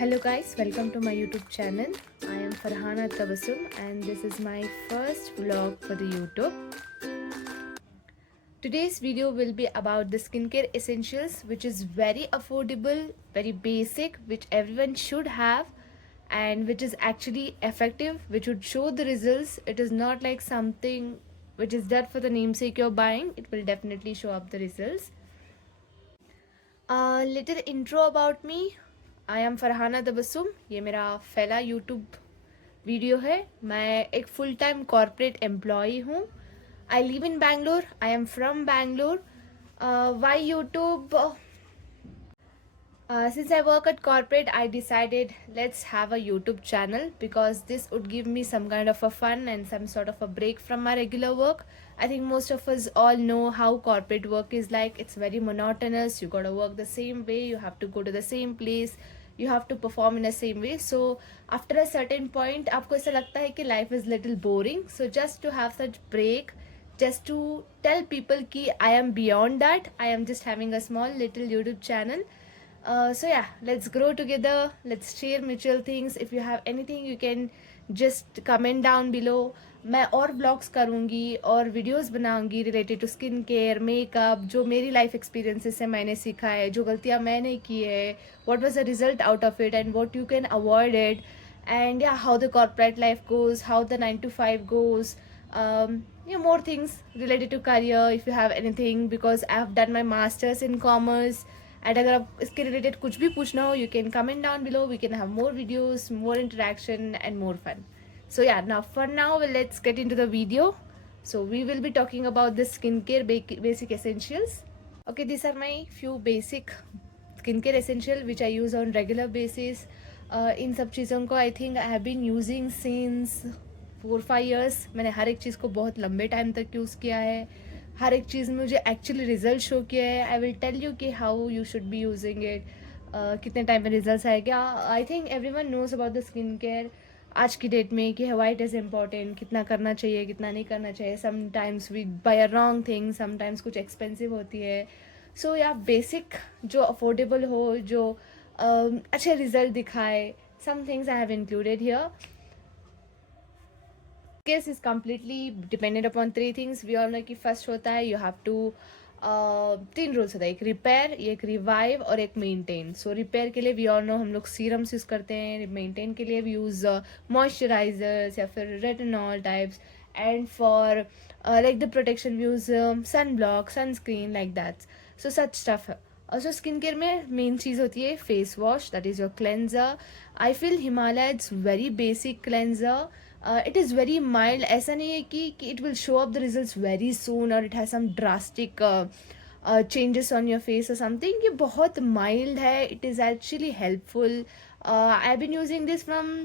Hello guys, welcome to my YouTube channel. I am Farhana Tabassum and this is my first vlog for the YouTube. Today's video will be about the skincare essentials, which is very affordable, very basic, which everyone should have, and which is actually effective, which would show the results. It is not like something which is there for the namesake you're buying. It will definitely show up the results. Little intro about me. I am Farhana Tabassum. ये मेरा पहला YouTube video है. मैं एक full time corporate employee हूँ. I live in Bangalore. I am from Bangalore. Why YouTube? Since I work at corporate, I decided let's have a YouTube channel because this would give me some kind of a fun and some sort of a break from my regular work. I think most of us all know how corporate work is like. It's very monotonous. You gotta work the same way. You have to go to the same place. You have to perform in the same way. So after a certain point, आपको ऐसा लगता है कि life is little boring. So just to have such break, just to tell people कि I am beyond that. I am just having a small little YouTube channel. So yeah, let's grow together. Let's share mutual things. If you have anything, you can just comment down below. मैं और blogs करूँगी और videos बनाऊँगी related to skin care, makeup, जो मेरी life experiences से मैंने सीखा है, जो गलतियाँ मैंने की है, what was the result out of it and what you can avoid it, and yeah, how the corporate life goes, how the 9 to 5 goes, yeah, more things related to career if you have anything, because I have done my masters in commerce. And अगर आप इसके related कुछ भी पूछना हो, you can comment down below. We can have more videos, more interaction and more fun. So yeah, now for now, well, let's get into the video. So we will be talking about the skincare basic essentials. Okay, these are my few basic skincare essential which I use on regular basis. इन सब चीज़ों को I think I have been using since 4-5 years. मैंने हर एक चीज़ को बहुत लंबे time तक यूज़ किया है. हर एक चीज़ में मुझे एक्चुअली रिजल्ट शो किया है. आई विल टेल यू कि how you should be using it, कितने टाइम में रिजल्ट आएगा. I think every one knows about the skin care आज की डेट में कि वाई इट इज़ इम्पॉर्टेंट, कितना करना चाहिए, कितना नहीं करना चाहिए. Sometimes we buy a wrong thing, sometimes कुछ एक्सपेंसिव होती है. सो या बेसिक जो अफोर्डेबल हो, जो अच्छे रिजल्ट दिखाए, some things I have included here. Case is completely dependent upon 3 things. We all know कि फर्स्ट होता है, यू हैव टू 3 रूल्स होता है. एक रिपेयर, एक रिवाइव और एक मेंटेन. सो रिपेयर के लिए वी ऑल नो हम लोग सीरम्स यूज़ करते हैं. मेंटेन के लिए वी यूज़ मॉइस्चराइजर्स या फिर retinol types. And for like the protection we use sun block, sunscreen, like that. So such stuff है. सो स्किन केयर में मेन चीज़ होती है face wash, that is your cleanser. I feel Himalaya it's very basic cleanser. It is very mild. ऐसा नहीं है कि it will show up the results very soon और it has some drastic changes on your face और something. ये बहुत mild है. It is actually helpful. I have been using this from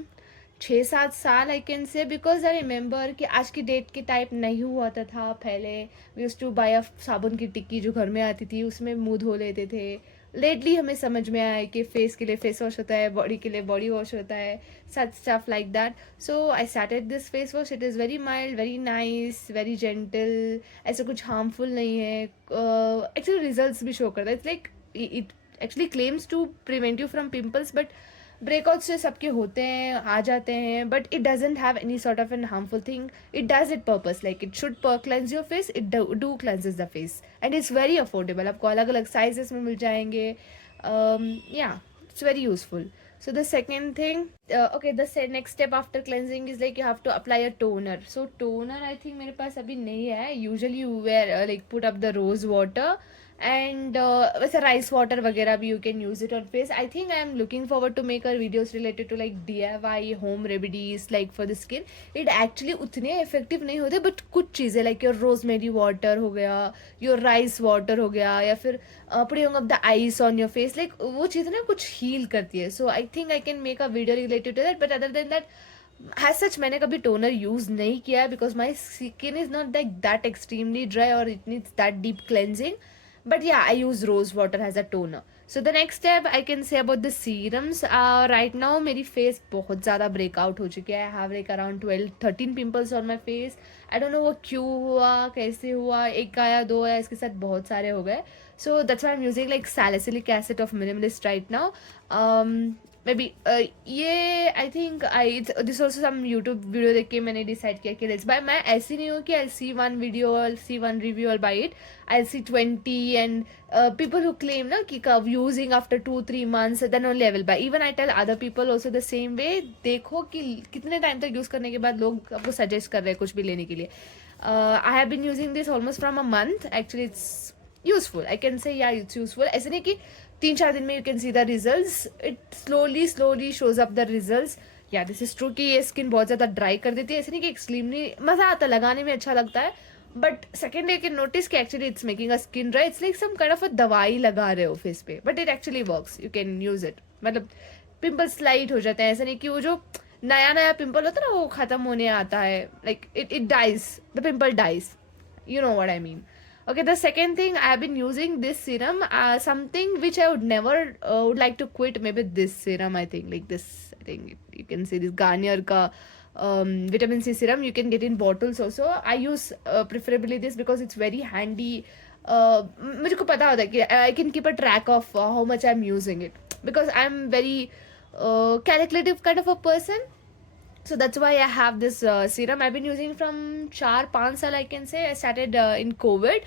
6-7 साल I can say, because I remember कि आज की date के टाइप नहीं हुआ था पहले. वी यूज्ड टू बाय अ साबुन की टिक्की जो घर में आती थी, उसमें मुंह धो लेते थे. लेटली हमें समझ में आया कि फेस के लिए फेस वॉश होता है, बॉडी के लिए बॉडी वॉश होता है, such stuff like that. So I started this face wash. It is very mild, very nice, very gentle. ऐसा कुछ हार्मफुल नहीं है. एक्चुअली रिजल्ट्स भी शो करता है. It's like it actually claims to prevent you from pimples, but breakouts से सबके होते हैं, आ जाते हैं, but it doesn't have any sort of an harmful thing. It does it purpose, like it should cleanse your face. It do cleanses the face and it's very affordable. आपको अलग अलग साइजेस में मिल जाएंगे. Yeah it's very useful. So the second thing, okay, the next step after cleansing is like you have to apply a toner. So toner I think मेरे पास अभी नहीं है. Usually you wear like put up the rose water and वैसे rice water वगैरह भी you can use it on face. I think I am looking forward to make a videos related to like DIY home remedies like for the skin. It actually उतने effective नहीं होते, but कुछ चीज़ें like your rosemary water हो गया, your rice water हो गया, या फिर putting up the ice on your face, like वो चीज़ ना कुछ heal करती है. So I think I can make a video related to that, but other than that as such मैंने कभी टोनर यूज़ नहीं किया है, because my skin is not like that extremely dry और it needs that deep cleansing. But yeah, I use rose water as a toner. So the next step I can say about the serums. Right now मेरी face बहुत ज़्यादा breakout हो चुकी है. I have like around 12-13 pimples on my face. I don't know वो क्यों हुआ, कैसे हुआ, एक आया, दो आया, इसके साथ बहुत सारे हो गए. So that's why I'm using like salicylic acid of Minimalist right now. Maybe ये I think I this also some YouTube video देख के मैंने डिसाइड किया कि लेट्स बाय. मैं ऐसी नहीं हूँ कि I see one video, I see one review और buy it. I see 20 and people who claim na कि using after 2-3 months then only I will buy. Even I tell other people also the same way. देखो कि कितने time तक use करने के बाद लोग आपको सजेस्ट कर रहे हैं कुछ भी लेने के लिए. I have been using this almost from a month. Actually it's useful. I can say yeah it's useful. ऐसे नहीं कि 3-4 दिन में you can see the results. It slowly shows up the results. या दिस इज ट्रू कि ये skin बहुत ज़्यादा ड्राई कर देती है. ऐसे नहीं कि एक्सट्रीमली मज़ा आता है, लगाने में अच्छा लगता है. But second day can notice कि actually it's making a skin dry. It's like some kind of a दवाई लगा रहे हो फेस पे, but it actually works. You can use it. मतलब पिंपल्स लाइट हो जाते हैं. ऐसा नहीं कि वो जो नया पिंपल होता है ना वो खत्म होने आता है. Like it dies, the pimple dies. You know what I mean. Okay, the second thing, I have been using this serum, something which I would never would like to quit. Maybe this serum, I think, like this. I think you can see this Garnier ka vitamin C serum. You can get in bottles also. I use preferably this because it's very handy. मुझे को पता होता है कि I can keep a track of how much I'm using it, because I'm very calculative kind of a person. So that's why I have this serum. I've been using from 4-5 saal, I can say. I started in COVID.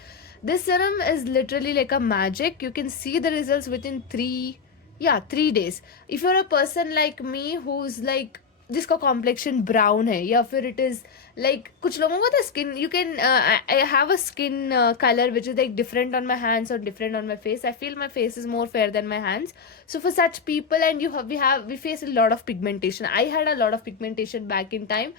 This serum is literally like a magic. You can see the results within 3 days. If you're a person like me who's like जिसका complexion brown है, या फिर it is like कुछ लोगों का तो skin, you can I have a skin colour which is like different on my hands और different on my face. I feel my face is more fair than my hands. So for such people, and we face a lot of pigmentation. I had a lot of pigmentation back in time.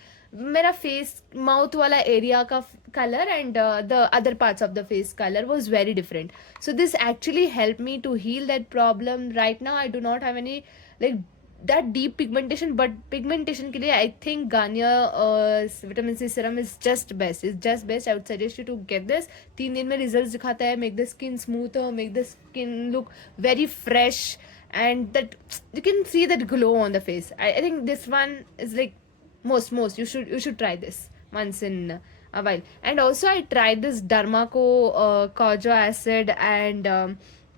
मेरा face mouth वाला area का colour and the other parts of the face colour was very different. So this actually help me to heal that problem. Right now I do not have any like that deep pigmentation, but pigmentation के लिए I think Garnier vitamin C serum is just best. It's just best. I would suggest you to get this. 3 दिन में results दिखाता है. Make the skin smoother, make the skin look very fresh, and that you can see that glow on the face. I think this one is like most you should try this once in a while. And also I tried this Dermaco Kojo acid and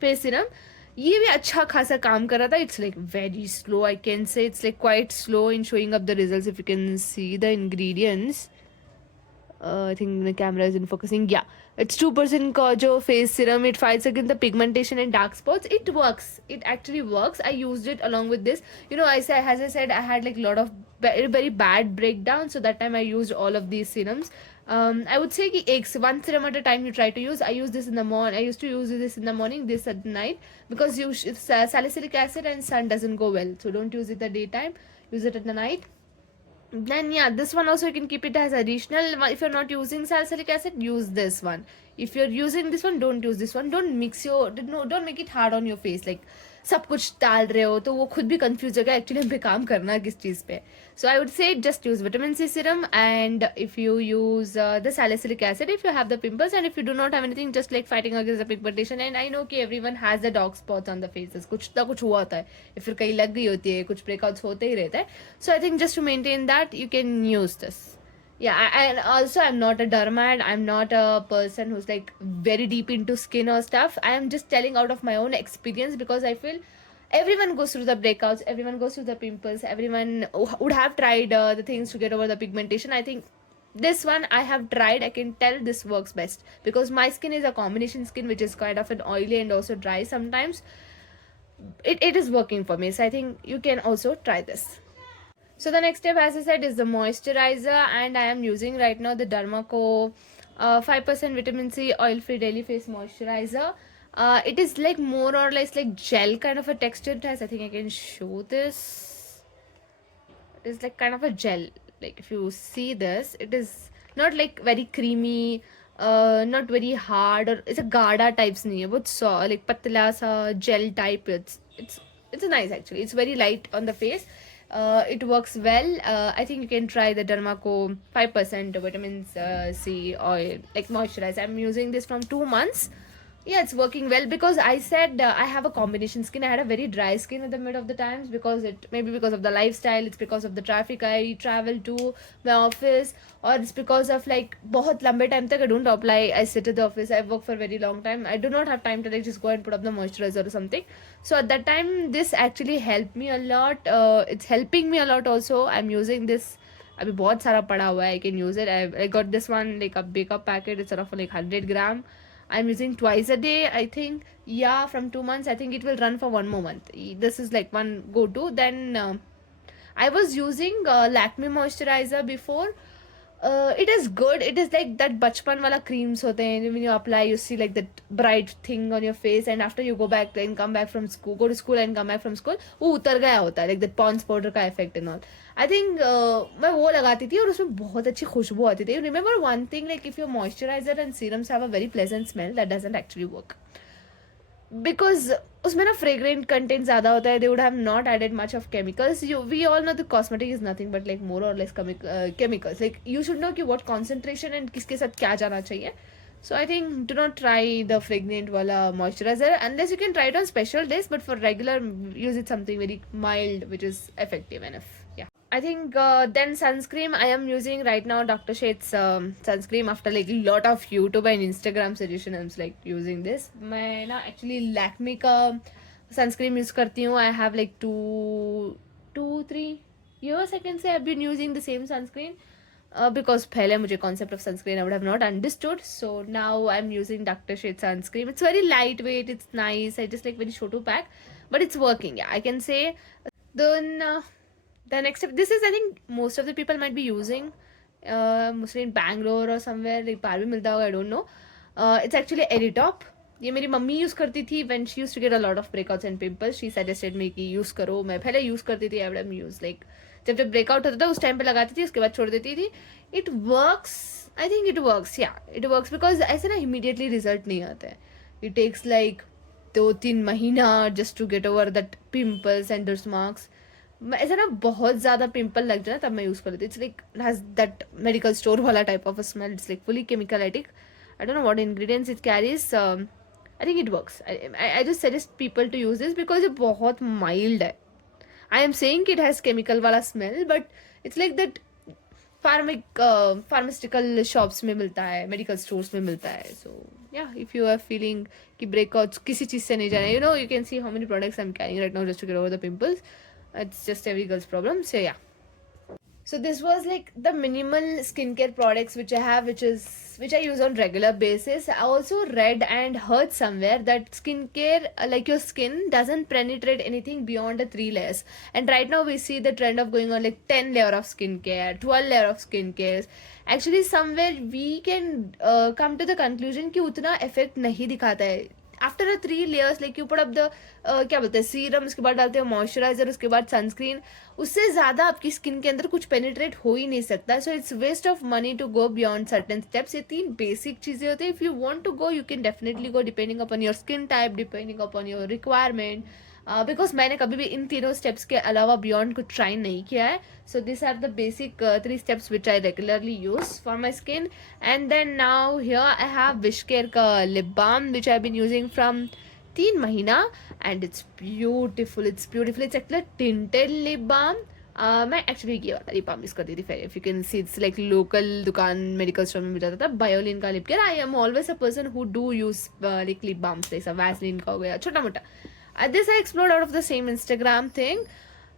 face serum. ये भी अच्छा खासा काम कर रहा था. It's like very slow, I can से. It's like quite slow in showing up the results. If you can see the ingredients, I think the camera isn't focusing. Yeah, it's 2% Kojo face serum. It fights against the pigmentation and dark spots. It works. It actually works. I used it along with this. You know, as I said, I had like a lot of very bad breakdown. So that time I used all of these serums. I would say कि one serum at a time you try to use. I use this in the morning. I used to use this in the morning, this at night, because salicylic acid and sun doesn't go well. So don't use it at the daytime. Use it at the night. Then yeah, this one also you can keep it as additional. If you're not using salicylic acid, use this one. If you're using this one, don't use this one. Don't make it hard on your face. Like सब कुछ डाल रहे हो तो वो खुद भी confuse होगा एक्चुअली हम पे काम करना किस चीज़ पे. So I would say just use vitamin C serum, and if you use the salicylic acid if you have the pimples, and if you do not have anything just like fighting against the pigmentation. And I know कि everyone has the dark spots on the faces. कुछ ना कुछ हुआ होता है, या फिर कहीं लग गई होती है, कुछ ब्रेकआउट्स होते ही रहता है. So I think just to maintain that you can use this. Yeah, and also I'm not a dermat. I'm not a person who's like very deep into skin or stuff. I am just telling out of my own experience, because I feel everyone goes through the breakouts, everyone goes through the pimples, everyone would have tried the things to get over the pigmentation. I think this one I have tried. I can tell this works best, because my skin is a combination skin which is kind of an oily and also dry sometimes. It is working for me, so I think you can also try this. So the next step, as I said, is the moisturizer, and I am using right now the Dermaco 5% vitamin C oil-free daily face moisturizer. It is like more or less like gel kind of a texture it has. I think I can show this. It is like kind of a gel. Like if you see this, it is not like very creamy, not very hard, or it's a gaada types nahi hai. Bahut like patla sa gel type. It's nice actually. It's very light on the face. It works well. I think you can try the Dermaco 5% vitamin C oil like moisturizer. I'm using this from 2 months. Yeah, it's working well because I said I have a combination skin. I had a very dry skin at the mid of the times because it maybe because of the lifestyle, it's because of the traffic I travel to my office, or it's because of like बहुत लंबे time तक I don't apply. I sit at the office. I work for a very long time. I do not have time to like just go and put up the moisturizer or something. So at that time, this actually helped me a lot. It's helping me a lot also. I'm using this. अभी बहुत सारा पड़ा हुआ है. I can use it. I got this one like a makeup packet. It's sort of like 100 gram. I'm using twice a day, I think. Yeah, from 2 months. I think it will run for one more month. This is like one go to. Then I was using Lakme moisturizer before. It is good. It is like that bachpan wala creams hote hain. When you apply, you see like that bright thing on your face, and after you go back and come back from school, go to school and come back from school, वो उतर गया होता है, like that Pond's powder का effect and all. I think मैं वो लगाती थी और उसमें बहुत अच्छी खुशबू आती थी. Remember one thing, like if your moisturizer and serums have a very pleasant smell, that doesn't actually work. Because उसमें ना fragrant content ज़्यादा होता है. They would have not added much of chemicals. We all know the cosmetic is nothing but like more or less chemicals. Like you should know कि what concentration and किसके साथ क्या जाना चाहिए. So I think do not try the fragrant wala moisturizer unless you can try it on special days. But for regular use, it something very mild which is effective enough. Yeah. I think then sunscreen I am using right now Dr. Sheth's sunscreen after like a lot of YouTube and Instagram suggestion. I'm like using this. मैं ना actually Lakme का sunscreen use करती हूँ. I have like 2-3 years I can say I've been using the same sunscreen. Because पहले मुझे concept of sunscreen I would have not understood. So now I'm using Dr. Sheth's sunscreen. It's very lightweight. It's nice. I just like very Chhotu pack, but it's working. Yeah, I can say. Then the next step, this is I think most of the people might be using, mostly in Bangalore or somewhere like बाहर भी मिलता होगा, I don't know. It's actually Eritop. ये मेरी mummy use करती थी when she used to get a lot of breakouts and pimples. She suggested me कि use करो. मैं पहले यूज़ करती थी. I would have used like जब जब ब्रेकआउट होता था उस टाइम पे लगाती थी, उसके बाद छोड़ देती थी. It works. I think it works. Yeah, it works because ऐसे ना immediately result नहीं आता है. It takes like 2-3 महीना just to get over that pimples and those marks. ऐसा ना बहुत ज़्यादा पिंपल लग जाए तब मैं यूज़ कर लेती. It's like has that medical store वाला type of smell. It's like fully chemicalitic. I don't know what ingredients it carries. I think it works. I just suggest people to use this because ये बहुत mild है. I am saying it has chemical वाला smell but it's like that pharmaceutical shops में मिलता है, medical stores में मिलता है. सो या इफ यू आर फीलिंग कि ब्रेकआउट्स किसी चीज़ से नहीं जाना, you know you can see how many products I am carrying right now just to get over the pimples. It's just every girl's problem. So yeah. So this was like the minimal skincare products which I have, which I use on regular basis. I also read and heard somewhere that skincare, like your skin doesn't penetrate anything beyond the 3 layers. And right now we see the trend of going on like 10 layer of skincare, 12 layer of skincare. Actually somewhere we can come to the conclusion कि उतना effect नहीं दिखाता है. After 3 layers like you put up the क्या बोलते हैं serum, उसके बाद डालते हैं मॉइस्चराइजर, उसके बाद सनस्क्रीन. उससे ज़्यादा आपकी स्किन के अंदर कुछ पेनिट्रेट हो ही नहीं सकता. So it's waste of money to go beyond certain steps. ये 3 बेसिक चीज़ें होती है. If you want to go you can definitely go depending upon your skin type, depending upon your requirement. Because मैंने कभी भी इन 3 स्टेप्स के अलावा beyond कुछ ट्राई नहीं किया है. So this are the basic 3 steps which I regularly use for my skin. And then now here I have Wishcare का lip balm which I been using from 3 महीना and it's beautiful. It's actually tinted lip balm. मैं actually ये वाला lip balm use करती थी. If you can see it's like local दुकान medical store में मिल जाता था. बायोलिन का lip care. I am always a person who do use like lip balms जैसा वैसलिन का हो गया छोटा मोटा. This I explored out of the same Instagram thing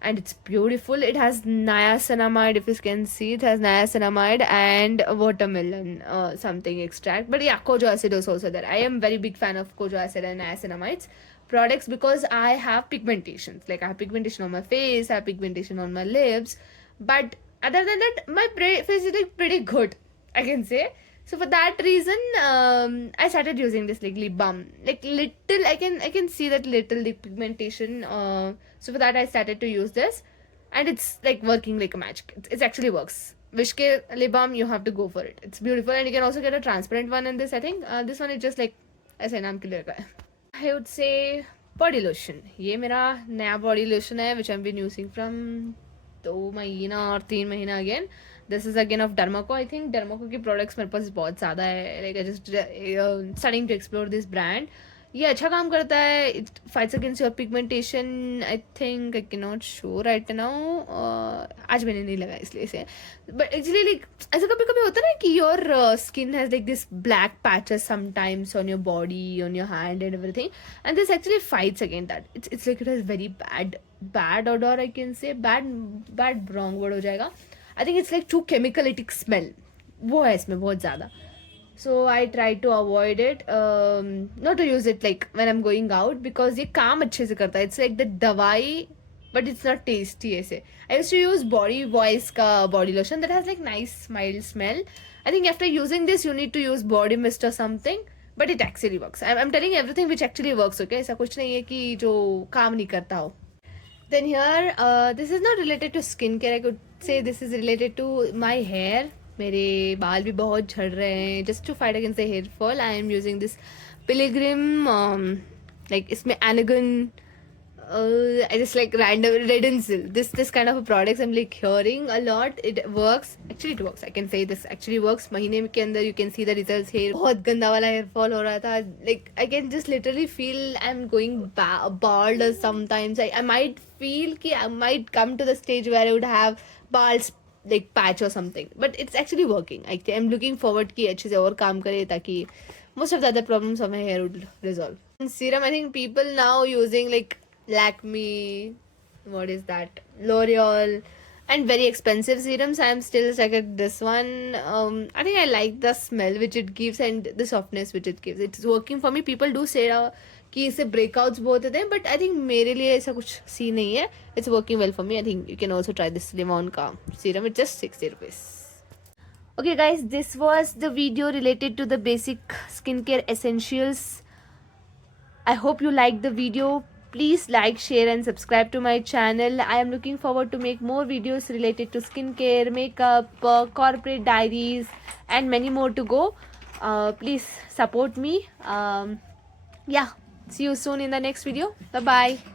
and it's beautiful. It has niacinamide, if you can see. It has niacinamide and watermelon something extract. But yeah, kojo acid is also there. I am very big fan of kojo acid and niacinamides products because I have pigmentations. Like I have pigmentation on my face, I have pigmentation on my lips. But other than that, my face is like pretty good, I can say. So for that reason, I started using this like lip balm. Like little, I can see that little like pigmentation. So for that, I started to use this, and it's like working like a magic. It actually works. Wishcare lip balm, you have to go for it. It's beautiful, and you can also get a transparent one in this. I think this one is just like ऐसे नाम के लिए रखा है. I would say body lotion. ये मेरा नया body lotion है which I've been using from 2 महीना और 3 महीना again. This is again of Dermaco. I think Dermaco की प्रोडक्ट्स मेरे पास बहुत ज़्यादा है. Like I just starting to explore this brand. ये अच्छा काम करता है. It fights against your pigmentation. I think I can not show right now. आज मैंने नहीं लगा इसलिए इसे. बट एक्चुअली लाइक ऐसा कभी कभी होता है ना कि your skin has like this black patches sometimes on your body, on your hand and everything, and this actually fights against that. It's like it has very bad odor, I can say. Bad wrong word हो जाएगा. I think it's like too chemicalitic smell. वो है इसमें बहुत ज़्यादा. So I try to avoid it, not to use it like when I'm going out, because ये काम अच्छे से करता है. It's like the दवाई, but it's not tasty ऐसे. I used to use Body Voice का body lotion that has like nice mild smell. I think after using this you need to use body mist or something, but it actually works. I'm telling you everything which actually works, okay? ऐसा कुछ नहीं है कि जो काम नहीं करता हो. Then here, this is not related to skincare. I could say this is related to my hair. मेरे बाल भी बहुत झड़ रहे हैं. Just to fight against the hair fall, I am using this Pilgrim, like इसमें Anagon, I just like random Redensil. This kind of a products I'm like hearing a lot. It works. Actually, it works. I can say this actually works. महीने के अंदर you can see the results. Hair बहुत गंदा वाला hair fall हो रहा था. Like I can just literally feel I'm going bald, or sometimes I might feel कि I might come to the stage where I would have bald like patch or something. But it's actually working. I'm looking forward कि अच्छे से और काम करे ताकि most of the other problems of my hair would resolve. And serum, I think people now using like Lakme, what is that, L'Oreal, and very expensive serums. I am still stuck at this one. I think I like the smell which it gives and the softness which it gives. It's working for me. People do say कि इससे breakouts बहुत होते हैं, but I think मेरे लिए ऐसा कुछ scene नहीं है. It's working well for me. I think you can also try this Livon का serum. It's just 60 rupees. Okay guys, this was the video related to the basic skincare essentials. I hope you liked the video. Please like, share and subscribe to my channel. I am looking forward to make more videos related to skincare, makeup, corporate diaries and many more to go. Please support me. Yeah, see you soon in the next video. Bye bye.